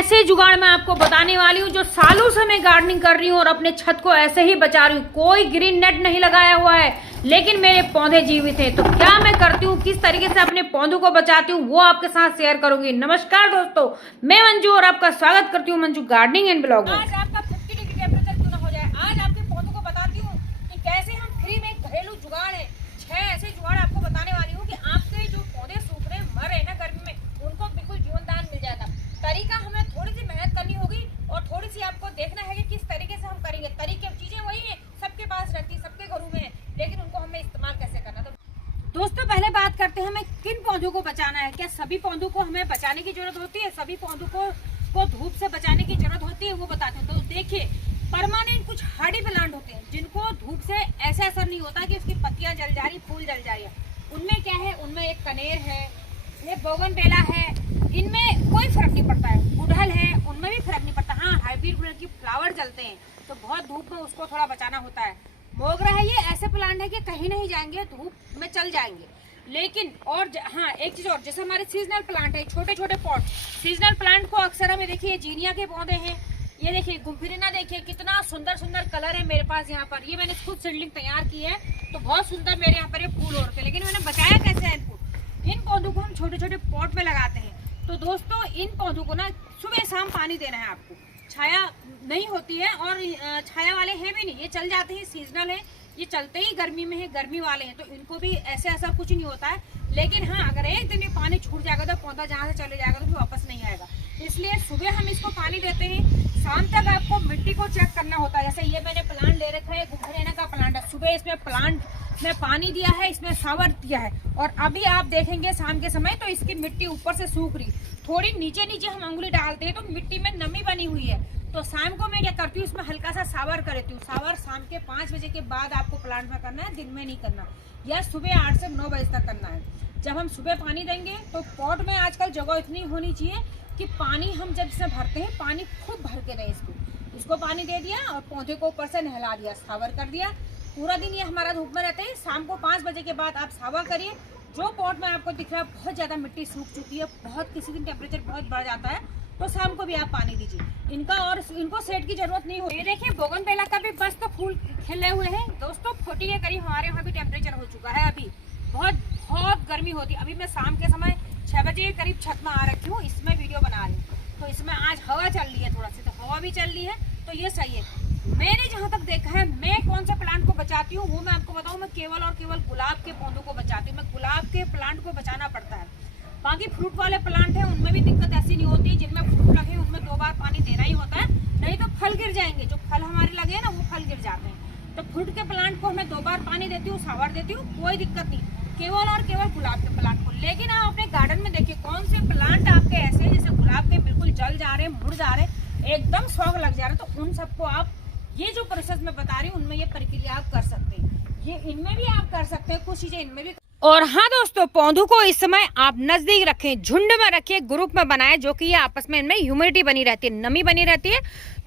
ऐसे जुगाड़ मैं आपको बताने वाली हूँ जो सालों से मैं गार्डनिंग कर रही हूँ और अपने छत को ऐसे ही बचा रही हूँ। कोई ग्रीन नेट नहीं लगाया हुआ है, लेकिन मेरे पौधे जीवित हैं। तो क्या मैं करती हूँ, किस तरीके से अपने पौधों को बचाती हूँ, वो आपके साथ शेयर करूंगी। नमस्कार दोस्तों, मैं मंजू और आपका स्वागत करती हूँ मंजू गार्डनिंग एंड ब्लॉग में। आज आपका 50 डिग्री टेम्परेचर क्यों ना हो जाए, आज आपके पौधों को बताती हूँ कि कैसे हम फ्री में घरेलू जुगाड़ है 6 ऐसे जुगाड़ आपको बताने वाली हूँ कि आपके जो पौधे सूख रहे मर रहे ना गर्मी में, उनको बिल्कुल जीवन दान मिल जाएगा। तरीका हमें थोड़ी सी मेहनत करनी होगी और थोड़ी सी आपको देखना है कि किस तरीके से हम करेंगे। तरीके चीजें वही है, सबके पास रहती है, सबके घरों में है, लेकिन उनको हमें इस्तेमाल कैसे करना। तो दोस्तों पहले बात करते हैं हमें किन पौधों को बचाना है। क्या सभी पौधों को हमें बचाने की जरूरत होती है? सभी पौधों को धूप से बचाने की जरूरत होती है, वो बताते हैं। तो देखिए, परमानेंट कुछ हार्डी प्लांट होते हैं जिनको धूप से ऐसा असर नहीं होता कि उसकी पत्तियां जल जा रही, फूल जल जा रही है। उनमें क्या है, उनमें एक कनेर है, ये बोगनवेला है, इनमें कोई फर्क नहीं पड़ता है। गुड़हल है, उनमें भी फर्क नहीं पड़ता। हाँ, हाइब्रिड गुड़हल की फ्लावर जलते हैं तो बहुत धूप में उसको थोड़ा बचाना होता है। मोगरा है, ये ऐसे प्लांट है कि कहीं नहीं जाएंगे, धूप में चल जाएंगे। लेकिन और हाँ, एक चीज और, जैसे हमारे सीजनल प्लांट है, छोटे छोटे पॉट, सीजनल प्लांट को अक्सर हमें देखिए जीनिया के पौधे हैं। ये देखिए गुम्फिरिना, देखिए कितना सुंदर सुंदर कलर है मेरे पास यहाँ पर। ये मैंने खुद सीडलिंग तैयार की है तो बहुत सुंदर मेरे यहाँ पर ये फूल होते हैं। लेकिन मैंने बचाया कैसे है इनको? इन पौधों को हम छोटे छोटे पॉट में लगाते हैं। तो दोस्तों इन पौधों को ना सुबह शाम पानी देना है आपको। छाया नहीं होती है और छाया वाले हैं भी नहीं, ये चल जाते हैं, सीजनल है, ये चलते ही गर्मी में है, गर्मी वाले हैं, तो इनको भी ऐसे असर कुछ नहीं होता है। लेकिन हाँ, अगर एक दिन में पानी छूट जाएगा तो पौधा जहाँ से चले जाएगा तो फिर वापस नहीं आएगा। इसलिए सुबह हम इसको पानी देते हैं, शाम तक आपको मिट्टी को चेक करना होता है। जैसे ये मैंने प्लांट ले रखा है, गुम्फिरिना का प्लांट है, सुबह इसमें प्लांट में पानी दिया है, इसमें शावर दिया है, और अभी आप देखेंगे शाम के समय तो इसकी मिट्टी ऊपर से सूख रही, थोड़ी नीचे नीचे हम अंगुली डालते हैं तो मिट्टी में नमी बनी हुई है। तो शाम को मैं क्या करती हूँ, इसमें हल्का सा शावर कर देती हूँ। शावर शाम के 5 बजे के बाद आपको प्लांट में करना है, दिन में नहीं करना, या सुबह 8 से 9 बजे तक करना है। जब हम सुबह पानी देंगे तो पॉट में आजकल जगह इतनी होनी चाहिए कि पानी हम जब इसमें भरते हैं, पानी खूब भर के रहे। इसको पानी दे दिया और पौधे को ऊपर से नहला दिया, शावर कर दिया। पूरा दिन ये हमारा धूप में रहते हैं। शाम को 5 बजे के बाद आप शावर करिए। जो पॉट में आपको दिख रहा है बहुत ज़्यादा मिट्टी सूख चुकी है, बहुत किसी दिन टेम्परेचर बहुत बढ़ जाता है, तो शाम को भी आप पानी दीजिए इनका, और इनको सेट की जरूरत नहीं होती। ये देखिए बोगनवेला का भी बस तो फूल खिले हुए हैं दोस्तों। 40 के करीब हमारे यहाँ भी टेम्परेचर हो चुका है। अभी बहुत गर्मी होती है। अभी मैं शाम के समय 6 बजे के करीब छत में आ रखी हूँ, इसमें वीडियो बना रही हूँ। तो इसमें आज हवा चल रही है, थोड़ा सी तो हवा भी चल रही है, तो ये सही है। मैंने जहाँ तक देखा है, मैं कौन सा प्लांट को बचाती हूँ वो मैं आपको बताऊँ। मैं केवल और केवल गुलाब के पौधों को बचाती हूँ। मैं गुलाब के प्लांट को बचाना पड़ता है। बाकी फ्रूट वाले प्लांट हैं, उनमें भी दिक्कत ऐसी नहीं होती। जिनमें फ्रूट लगे उनमें 2 बार पानी देना ही होता है, नहीं तो फल गिर जाएंगे। जो फल हमारे लगे हैं ना, वो फल गिर जाते हैं। तो फ्रूट के प्लांट को मैं 2 बार पानी देती हूँ, शावर देती हूँ, कोई दिक्कत नहीं, केवल और केवल गुलाब के प्लांट को। लेकिन आप अपने गार्डन में देखिए कौन से प्लांट आपके ऐसे हैं जैसे गुलाब के बिल्कुल जल जा रहे, मुड़ जा रहे, एकदम शौक लग जा रहे, तो उन सबको आप ये जो प्रोसेस मैं बता रही हूँ उनमें ये प्रक्रिया आप कर सकते हैं। ये इनमें भी आप कर सकते हैं, कुछ चीजें इनमें भी। और हाँ दोस्तों, पौधों को इस समय आप नजदीक रखें, झुंड में रखिए, ग्रुप में बनाएं, जो कि ये आपस में इनमें ह्यूमिडिटी बनी रहती है, नमी बनी रहती है,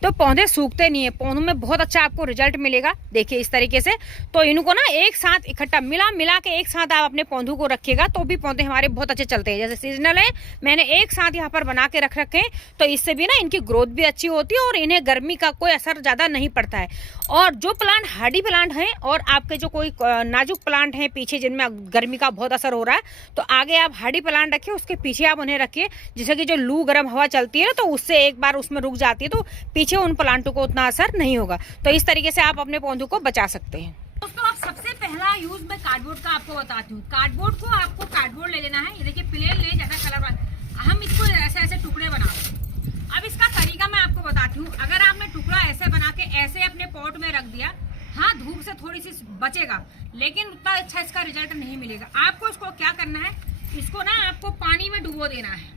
तो पौधे सूखते नहीं है। पौधों में बहुत अच्छा आपको रिजल्ट मिलेगा। देखिए इस तरीके से, तो इनको ना एक साथ इकट्ठा मिला के एक साथ आप अपने पौधों को रखिएगा तो भी पौधे हमारे बहुत अच्छे चलते हैं। जैसे सीजनल है, मैंने एक साथ यहाँ पर बना के रख रखे हैं, तो इससे भी ना इनकी ग्रोथ भी अच्छी होती है और इन्हें गर्मी का कोई असर ज्यादा नहीं पड़ता है। और जो प्लांट हार्डी प्लांट हैं और आपके जो कोई नाजुक प्लांट हैं पीछे, जिनमें गर्मी का बहुत असर हो रहा है, तो आगे आप हार्डी प्लांट रखिए, उसके पीछे आप उन्हें रखिए। जैसे कि जो लू गर्म हवा चलती है ना, तो उससे एक बार उसमें रुक जाती है, तो पीछे उन प्लांटों को उतना असर नहीं होगा। तो इस तरीके से आप अपने पौधों को बचा सकते हैं। दोस्तों आप सबसे पहला यूज मैं कार्डबोर्ड का आपको बताती हूँ। कार्डबोर्ड को आपको कार्डबोर्ड ले लेना है। ये देखिए प्लेन ले, ज्यादा कलर वाला, हम इसको ऐसे ऐसे टुकड़े बना रहे हैं। अब इसका तरीका मैं आपको बताती हूँ। अगर आपने टुकड़ा ऐसे बना के ऐसे अपने पॉट में रख दिया, हाँ धूप से थोड़ी सी बचेगा, लेकिन उतना अच्छा इसका रिजल्ट नहीं मिलेगा। आपको इसको क्या करना है, इसको ना आपको पानी में डुबो देना है।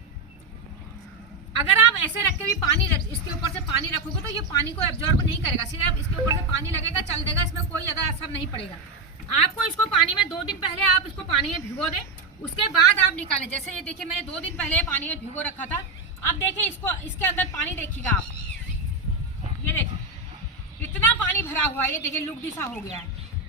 अगर आप ऐसे रख के भी इसके ऊपर से पानी रखोगे तो ये पानी को एब्जॉर्ब नहीं करेगा, सिर्फ इसके ऊपर से पानी लगेगा, चल देगा, इसमें कोई ज्यादा असर नहीं पड़ेगा। आपको इसको पानी में 2 दिन पहले आप इसको पानी में भिगो दें, उसके बाद आप निकालें। जैसे ये देखिए मैंने 2 दिन पहले पानी में भिगो रखा था। अब देखिए इसको, इसके अंदर पानी देखिएगा आप, ये देखिए इतना पानी भरा हुआ है, ये देखिए लुक सा हो गया है।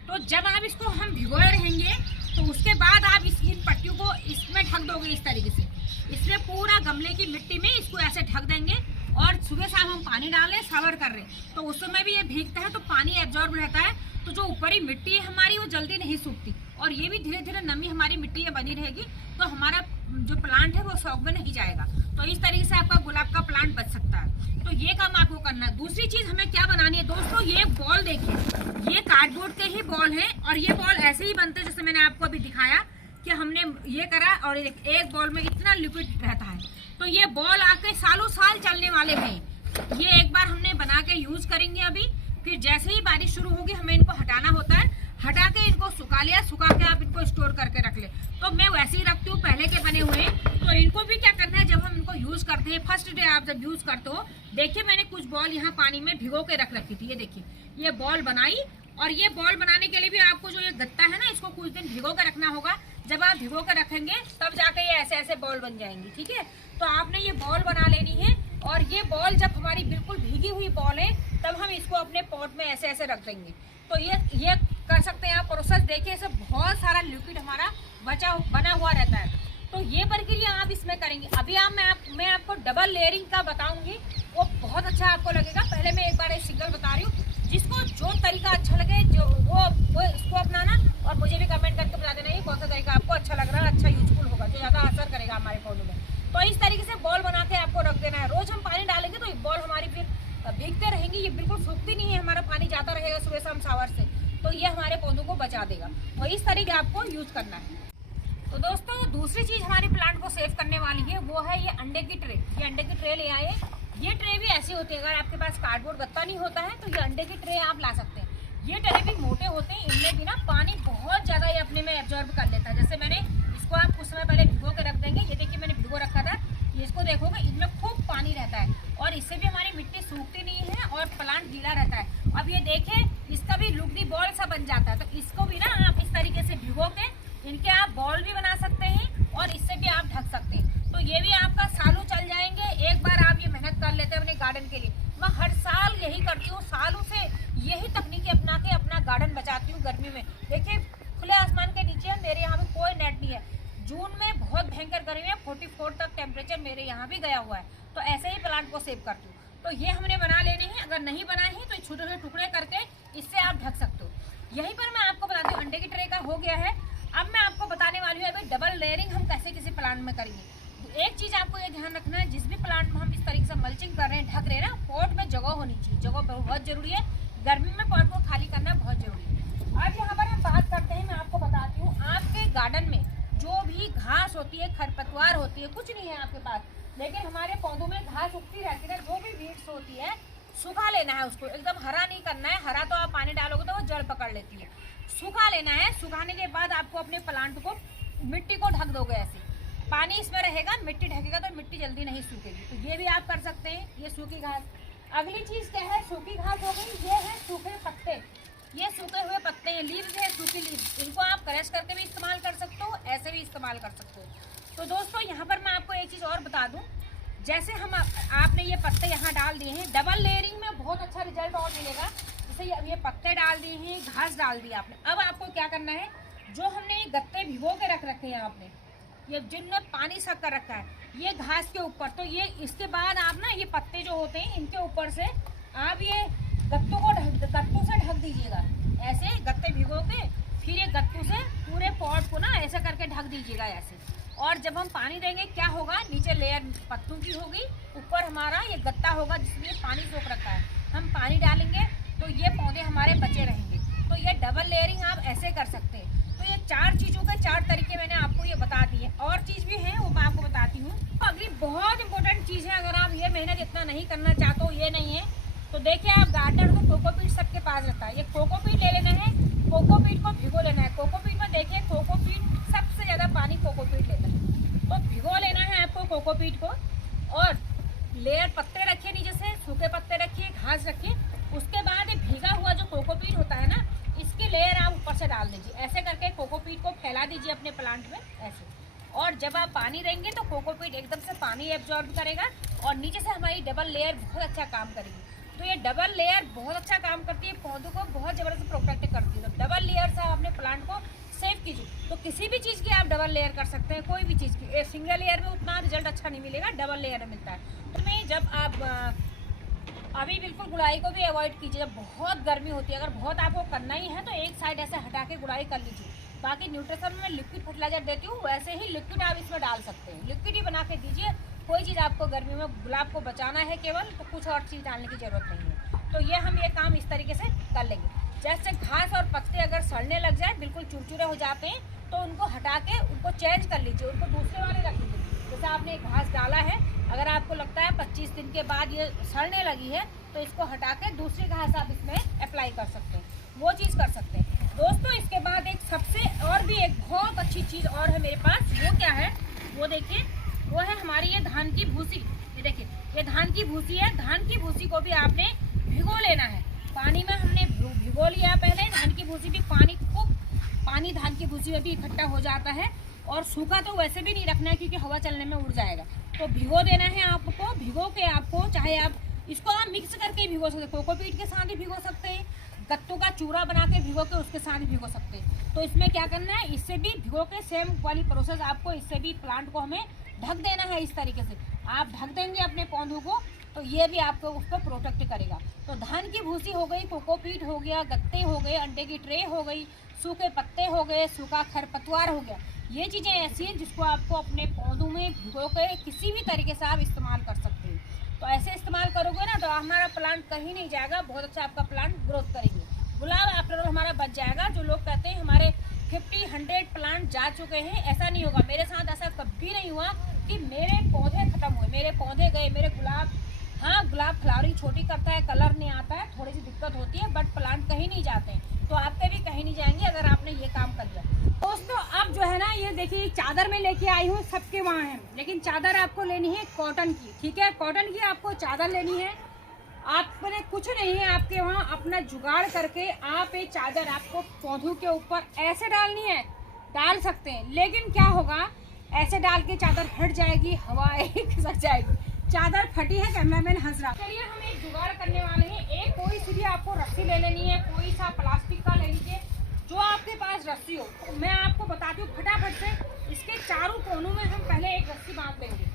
तो जब आप इसको हम भिगोए रहेंगे तो उसके बाद आप इन पट्टियों को इसमें ढक दोगे इस तरीके से। इसमें पूरा गमले की मिट्टी में इसको ऐसे ढक देंगे और सुबह शाम हम पानी डाल रहे, शावर कर रहे, तो उस समय भी ये भीगता है तो पानी एब्जॉर्ब रहता है, तो जो ऊपरी मिट्टी है हमारी वो जल्दी नहीं सूखती और ये भी धीरे धीरे नमी हमारी मिट्टी में बनी रहेगी, तो हमारा जो प्लांट है वो शौक में नहीं जाएगा। तो इस तरीके से आपका गुलाब का प्लांट बच सकता है। तो ये काम आपको करना है। दूसरी चीज हमें क्या बनानी है दोस्तों, ये बॉल देखिए, ये कार्डबोर्ड के ही बॉल है और ये बॉल ऐसे ही बनते हैं जैसे मैंने आपको अभी दिखाया कि हमने ये करा और एक बॉल में इतना लिक्विड रहता है। तो ये बॉल आके सालों साल चलने वाले हैं। ये एक बार हमने बना के यूज करेंगे अभी, फिर जैसे ही बारिश शुरू होगी हमें इनको हटाना होता है, हटा के इनको सुखा लिया, सुखा के आप इनको स्टोर करके रख ले। तो मैं वैसे ही रखती हूँ पहले के बने हुए। तो इनको भी क्या करना है, जब हम इनको यूज करते हैं, फर्स्ट डे आप जब यूज करते हो, देखिए मैंने कुछ बॉल यहाँ पानी में भिगो के रख रखी थी। ये देखिए ये बॉल बनाई और ये बॉल बनाने के लिए भी आपको जो ये गत्ता है ना, इसको कुछ दिन भिगो के रखना होगा। जब आप भिगो के रखेंगे तब जाके ये ऐसे ऐसे बॉल बन जाएंगी। ठीक है, तो आपने ये बॉल बना लेनी है और ये बॉल जब हमारी बिल्कुल भीगी हुई बॉल है तब हम इसको अपने पॉट में ऐसे ऐसे रख देंगे। तो ये कर सकते हैं आप प्रोसेस। देखिए इसे बहुत सारा लिक्विड हमारा बना हुआ रहता है। तो ये प्रक्रिया आप इसमें करेंगे। अभी मैं आपको डबल लेयरिंग का बताऊंगी, वो बहुत अच्छा आपको लगेगा। पहले मैं एक बार एक सिंगल बता रही हूँ, जिसको जो तरीका अच्छा लगे जो वो इसको अपनाना और मुझे भी कमेंट करके बता देना ये कौन सा तरीका आपको अच्छा लग रहा है, अच्छा यूजफुल होगा, जो ज़्यादा असर करेगा हमारे पौधों में। तो इस तरीके से बॉल बना के आपको रख देना है। रोज हम पानी डालेंगे तो ये बॉल हमारी फिर भीगते रहेंगी, ये बिल्कुल सूखती नहीं है, हमारा पानी जाता रहेगा सुबह शाम शावर से, तो ये हमारे पौधों को बचा देगा। तो इस तरीके आपको यूज करना है। तो दोस्तों दूसरी चीज हमारे प्लांट को सेव करने वाली है वो है ये अंडे की ट्रे। ये अंडे की ट्रे ले आए। ये ट्रे भी ऐसी होती है, अगर आपके पास कार्डबोर्ड गत्ता नहीं होता है तो ये अंडे की ट्रे आप ला सकते हैं। ये ट्रे भी मोटे होते हैं, इनमें भी ना पानी बहुत ज्यादा ये अपने में एब्जॉर्ब कर लेता है। जैसे मैंने इसको आप कुछ समय पहले भिगो के रख देंगे, ये देखिए मैंने भिगो रखा था, ये इसको देखोगे इनमें खूब पानी रहता है और इससे भी हमारी मिट्टी सूखती नहीं है और प्लांट गीला रहता है। अब ये देखें इसका भी लुगदी बॉल सा बन जाता है। तो इसको भी ना आप इस तरीके से भिगो के इनके आप बॉल भी बना सकते हैं और इससे भी आप ढक सकते हैं। तो ये भी आपका सालों चल जाएंगे। एक बार आप ये मेहनत कर लेते हैं अपने गार्डन के लिए। मैं हर साल यही करती हूँ, सालों से यही तकनीकी अपना के अपना गार्डन बचाती हूँ। गर्मी में देखिए खुले आसमान के नीचे मेरे यहाँ पे कोई नेट नहीं है। जून में बहुत भयंकर गर्मी है, 44 तक टेम्परेचर मेरे यहाँ भी गया हुआ है। तो ऐसे ही प्लांट को सेव करती हूँ। तो ये हमने बना लेने हैं, अगर नहीं बनाए हैं तो छोटे छोटे टुकड़े करके इससे आप ढक सकते हो। यहीं पर मैं आपको बताती हूँ अंडे की ट्रे का हो गया है। अब मैं आपको बताने वाली हूँ अभी डबल लेयरिंग हम कैसे किसी प्लांट में करेंगे। एक चीज आपको ये ध्यान रखना है, जिस भी प्लांट में हम इस तरीके से मल्चिंग कर रहे हैं, ढक रहे हैं ना, पॉट में जगह होनी चाहिए। जगह बहुत जरूरी है, गर्मी में पॉट को खाली करना बहुत जरूरी है। अब यहाँ पर हम बात करते हैं, मैं आपको बताती हूँ आपके गार्डन में जो भी घास होती है, खरपतवार होती है, कुछ नहीं है आपके पास, लेकिन हमारे पौधों में घास उगती रहती है, जो भी वीड्स होती है सुखा लेना है उसको। एकदम हरा नहीं करना है, हरा तो आप पानी डालोगे तो वो जड़ पकड़ लेती है। सुखा लेना है। सुखाने के बाद आपको अपने प्लांट को मिट्टी को ढक दोगे ऐसे, पानी इसमें रहेगा, मिट्टी ढकेगा तो मिट्टी जल्दी नहीं सूखेगी। तो ये भी आप कर सकते हैं। ये सूखी घास। अगली चीज क्या है, सूखी घास हो गई, ये है सूखे पत्ते। ये सूखे हुए पत्ते हैं, लीव्स है, सूखी लीव्स। इनको आप क्रश करके भी इस्तेमाल कर सकते हो, ऐसे भी इस्तेमाल कर सकते हो। तो दोस्तों यहाँ पर मैं आपको एक चीज और बता दूं, जैसे हम आपने ये पत्ते यहाँ डाल दिए हैं, डबल लेयरिंग में बहुत अच्छा रिजल्ट और मिलेगा। जैसे ये पत्ते डाल दिए हैं, घास डाल दी आपने, अब आपको क्या करना है, जो हमने ये गत्ते भिगो के रख रखे हैं आपने, ये जिनमें पानी सक कर रखा है, ये घास के ऊपर, तो ये इसके बाद आप ना ये पत्ते जो होते हैं इनके ऊपर से आप ये गत्तों से ढक दीजिएगा। ऐसे गत्ते भिगो के फिर ये गत्तों से पूरे पॉट को ना ऐसे करके ढक दीजिएगा ऐसे। और जब हम पानी देंगे क्या होगा, नीचे लेयर पत्तों की होगी, ऊपर हमारा ये गत्ता होगा जिसमें पानी सोख रखा है। हम पानी डालेंगे तो ये पौधे हमारे बचे रहेंगे। तो ये डबल लेयरिंग आप ऐसे कर सकते हैं। तो ये 4 चीज़ों के 4 तरीके मैंने आपको ये बता दिए। और चीज़ भी है वो मैं आपको बताती हूँ। तो अगली बहुत इंपॉर्टेंट चीज़ है, अगर आप ये मेहनत इतना नहीं करना चाहते हो, ये नहीं है तो देखिए आप गार्डनर को कोकोपीट सबके पास रहता है, ये कोकोपीट ले लेना है, कोकोपीट को भिगो लेना है। कोकोपीट में देखिए कोकोपीट सबसे ज़्यादा पानी कोकोपीट लेता है। तो भिगो लेना है आपको कोकोपीट को और लेयर पत्ते रखिए, नीचे से सूखे पत्ते रखिए, घास रखिए। उसके बाद भीगा हुआ जो कोकोपीट होता है ना, इसकी लेयर आप ऊपर से डाल दीजिए। ऐसे करके कोकोपीट को फैला दीजिए अपने प्लांट में ऐसे। और जब आप पानी देंगे तो कोकोपीट एकदम से पानी एब्जॉर्ब करेगा और नीचे से हमारी डबल लेयर बहुत अच्छा काम करेगी। तो ये डबल लेयर बहुत अच्छा काम करती है, पौधों को बहुत ज़बरदस्त प्रोटेक्ट करती है। तो डबल लेयर से आप अपने प्लांट को सेव कीजिए। तो किसी भी चीज़ की आप डबल लेयर कर सकते हैं, कोई भी चीज़ की। सिंगल लेयर में उतना रिजल्ट अच्छा नहीं मिलेगा, डबल लेयर में मिलता है। तो मैं जब आप अभी बिल्कुल गुड़ाई को भी अवॉइड कीजिए। जब बहुत गर्मी होती है, अगर बहुत आपको करना ही है तो एक साइड ऐसे हटा के गुड़ाई कर लीजिए। बाकी न्यूट्रिशन में लिक्विड फर्टिलाइजर देती हूँ, वैसे ही लिक्विड आप इसमें डाल सकते हैं। लिक्विड ही बना के दीजिए। कोई चीज़ आपको गर्मी में गुलाब को बचाना है केवल, तो कुछ और चीज़ डालने की ज़रूरत नहीं है। तो ये हम ये काम इस तरीके से कर लेंगे। जैसे घास और पत्ते अगर सड़ने लग जाए, बिल्कुल चुरचुरे हो जाते हैं, तो उनको हटा के उनको चेंज कर लीजिए, उनको दूसरे वाले रख लीजिए। जैसे आपने एक घास डाला है, अगर आपको लगता है 25 दिन के बाद ये सड़ने लगी है, तो इसको हटा के दूसरी घास आप इसमें अप्लाई कर सकते हैं, वो चीज़ कर सकते हैं। दोस्तों इसके बाद एक सबसे और भी एक बहुत अच्छी चीज़ और है मेरे पास। वो क्या है, वो देखिए, वो है हमारी ये धान की भूसी। ये देखिए, ये धान की भूसी है। धान की भूसी को भी आपने भिगो लेना है पानी में। हमने भिगो लिया पहले। धान की भूसी भी पानी धान की भूसी में भी इकट्ठा हो जाता है। और सूखा तो वैसे भी नहीं रखना है, क्योंकि हवा चलने में उड़ जाएगा। तो भिगो देना है आपको। भिगो के आपको, चाहे आप इसको आप मिक्स करके भिगो सकते हैं, कोकोपीट के साथ भी भिगो सकते हैं, गत्तों का चूरा बना के भिगो के उसके साथ भी भिगो सकते हैं। तो इसमें क्या करना है, इससे भी भिगो के सेम वाली प्रोसेस आपको, इससे भी प्लांट को हमें ढक देना है। इस तरीके से आप ढक देंगे अपने पौधों को, तो ये भी आपको उसको प्रोटेक्ट करेगा। तो धान की भूसी हो गई, कोकोपीट हो गया, गत्ते हो गए, अंडे की ट्रे हो गई, सूखे पत्ते हो गए, सूखा खरपतवार हो गया। ये चीज़ें ऐसी हैं जिसको आपको अपने पौधों में भिगो के किसी भी तरीके से आप इस्तेमाल कर सकते हैं। तो ऐसे इस्तेमाल करोगे ना, तो हमारा प्लांट कहीं नहीं जाएगा, बहुत अच्छा आपका प्लांट ग्रोथ करेंगे। गुलाब आफ्टर ऑल हमारा बच जाएगा। जो लोग कहते हैं हमारे 50-100 प्लांट जा चुके हैं, ऐसा नहीं होगा। मेरे साथ ऐसा कभी नहीं हुआ कि मेरे पौधे खत्म हुए, मेरे पौधे गए, मेरे गुलाब, हाँ गुलाब फ्लावरिंग छोटी करता है, कलर नहीं आता है, थोड़ी सी दिक्कत होती है, बट प्लांट कहीं नहीं जाते हैं। तो आपके भी कहीं नहीं जाएंगे अगर आपने ये काम कर लिया। दोस्तों अब जो है ना, ये देखिए चादर में लेके आई हूँ, सबके वहाँ है, लेकिन चादर आपको लेनी है कॉटन की। ठीक है, कॉटन की आपको चादर लेनी है। आपने कुछ नहीं है, आपके वहाँ अपना जुगाड़ करके आप ये चादर आपको पौधों के ऊपर ऐसे डालनी है, डाल सकते हैं। लेकिन क्या होगा, ऐसे डाल के चादर हट जाएगी, हवा खिसक जाएगी, चादर फटी है, कैमरामैन हंस रहा। चलिए हम एक जुगाड़ करने वाले हैं। एक कोई सी भी आपको रस्सी ले लेनी है, कोई सा प्लास्टिक का ले लीजिए, जो आपके पास रस्सी हो। तो मैं आपको बताती हूँ फटाफट से, इसके चारों कोनों में हम पहले एक रस्सी बांध लेंगे।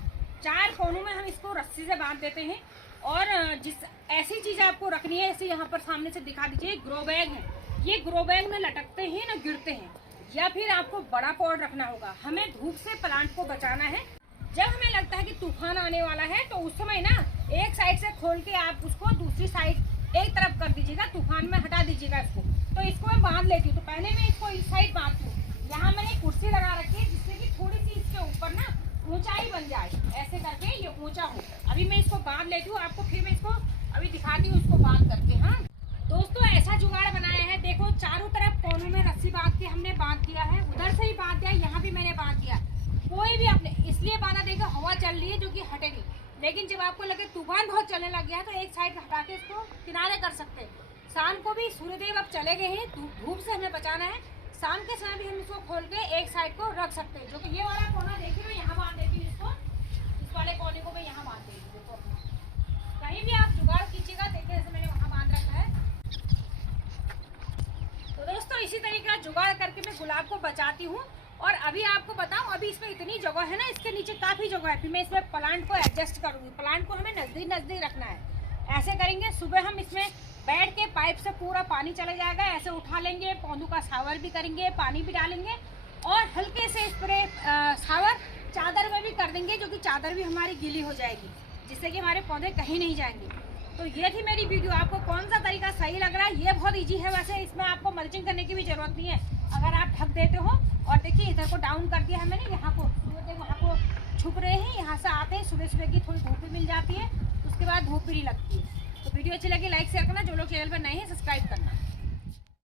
4 कोनों में हम इसको रस्सी से बांध देते हैं। और जिस ऐसी चीज़ आपको रखनी है, ऐसे यहाँ पर सामने से दिखा दीजिए, ग्रो बैग है। ये ग्रो बैग में लटकते हैं ना, गिरते हैं। या फिर आपको बड़ा पॉट रखना होगा। हमें धूप से प्लांट को बचाना है। जब हमें लगता है कि तूफान आने वाला है, तो उस समय ना एक साइड से खोल के आप उसको दूसरी साइड एक तरफ कर दीजिएगा, तूफान में हटा दीजिएगा इसको। तो इसको मैं बांध लेती हूँ। तो पहले मैं इसको इस साइड बांधती हूँ। यहाँ मैंने कुर्सी लगा रखी है, जिससे कि थोड़ी सी इसके ऊपर ना ऊंचाई बन जाए, ऐसे करके ये ऊंचा हो। अभी मैं इसको बांध लेती हूँ, आपको फिर मैं इसको अभी दिखाती हूँ इसको बांध करके। हाँ दोस्तों, ऐसा जुगाड़ बनाया है, देखो चारों तरफ कोनों में रस्सी बांध के हमने बांध दिया है। उधर से ही बांध दिया, यहाँ भी मैंने बांध दिया। कोई भी अपने इसलिए बांधा, देखो हवा चल रही है जो कि हटेगी। लेकिन जब आपको लगे तूफान बहुत चलने लग गया है, तो एक साइड हटा के इसको किनारे कर सकते हैं। शाम को भी सूर्यदेव अब चले गए हैं, धूप से हमें बचाना है। शाम के समय भी हम इसको खोल के एक साइड को रख सकते हैं। जो कि ये वाला कोना देखिए, मैं यहाँ बांध देती हूँ इसको, इस वाले कोने को मैं यहाँ बांध देती हूँ। देखो कहीं भी आप जुगाड़ कीजिएगा, देखिए जैसे मैंने वहाँ बांध रखा है। तो दोस्तों इसी तरीके का जुगाड़ करके मैं गुलाब को बचाती हूँ। और अभी आपको बताऊं, अभी इसमें इतनी जगह है ना, इसके नीचे काफ़ी जगह है। फिर मैं इसमें प्लांट को एडजस्ट करूँगी। प्लांट को हमें नज़दीक रखना है। ऐसे करेंगे, सुबह हम इसमें बैठ के पाइप से पूरा पानी चला जाएगा, ऐसे उठा लेंगे, पौधों का शावर भी करेंगे, पानी भी डालेंगे, और हल्के से स्प्रे शावर चादर में भी कर देंगे, जो कि चादर भी हमारी गीली हो जाएगी, जिससे कि हमारे पौधे कहीं नहीं जाएंगे। तो ये थी मेरी वीडियो। आपको कौन सा तरीका सही लग रहा है? ये बहुत ईजी है वैसे, इसमें आपको मल्चिंग करने की भी जरूरत नहीं है अगर आप ढक देते हो। और देखिए इधर को डाउन कर दिया है मैंने, यहाँ को वहाँ को छुप रहे हैं, यहाँ से आते हैं, सुबह सुबह की थोड़ी धूप भी मिल जाती है, उसके बाद धूप भी नहीं लगती है। तो वीडियो अच्छी लगी लाइक शेयर करना, जो लोग चैनल पर नए हैं सब्सक्राइब करना।